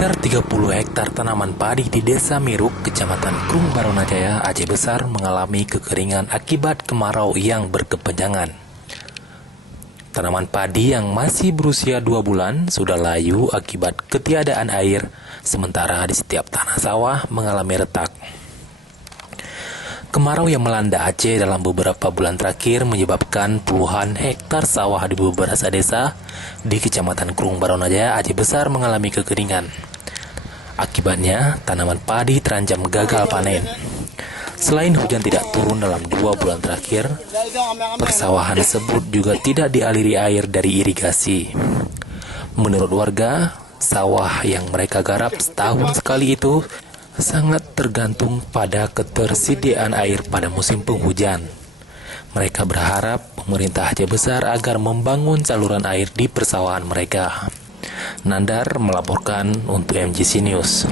Sekitar 30 hektar tanaman padi di Desa Miruk, Kecamatan Krung Baronajaya, Aceh Besar mengalami kekeringan akibat kemarau yang berkepanjangan. Tanaman padi yang masih berusia 2 bulan sudah layu akibat ketiadaan air, sementara di setiap tanah sawah mengalami retak. Kemarau yang melanda Aceh dalam beberapa bulan terakhir menyebabkan puluhan hektar sawah di beberapa desa di Kecamatan Krung Baronajaya, Aceh Besar mengalami kekeringan. Akibatnya, tanaman padi terancam gagal panen. Selain hujan tidak turun dalam 2 bulan terakhir, persawahan tersebut juga tidak dialiri air dari irigasi. Menurut warga, sawah yang mereka garap setahun sekali itu sangat tergantung pada ketersediaan air pada musim penghujan. Mereka berharap pemerintah Aceh Besar agar membangun saluran air di persawahan mereka. Nandar melaporkan untuk MGC News.